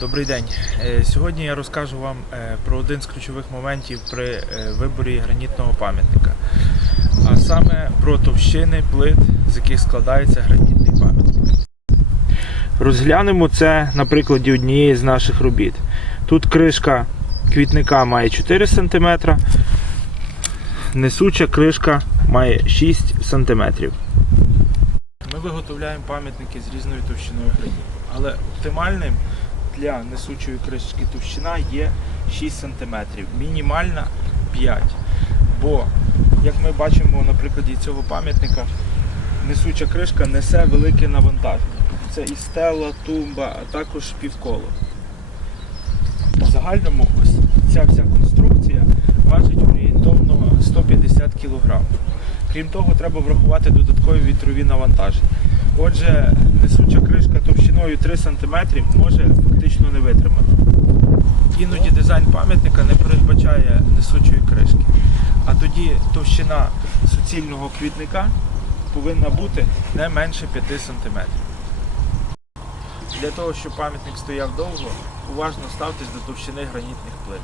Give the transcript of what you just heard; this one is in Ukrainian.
Добрий день. Е, Сьогодні я розкажу вам е, про один з ключових моментів при е, виборі гранітного пам'ятника, а саме про товщини плит, з яких складається гранітний пам'ятник. Розглянемо це на прикладі однієї з наших робіт. Тут кришка квітника має 4 см, несуча кришка має 6 см. Ми виготовляємо пам'ятники з різною товщиною граніту, але оптимальним для несучої кришки товщина є 6 см, мінімальна 5 Бо, як ми бачимо на прикладі цього пам'ятника, несуча кришка несе велике навантаження. Це і стела, тумба, а також півколо. В загальному ось ця вся конструкція важить орієнтовно 150 кг. Крім того, треба врахувати додаткові вітрові навантаження. Отже, несуча кришка товщиною 3 см може фактично не витримати. Іноді дизайн пам'ятника не передбачає несучої кришки. А тоді товщина суцільного квітника повинна бути не менше 5 см. Для того, щоб пам'ятник стояв довго, уважно ставтесь до товщини гранітних плит.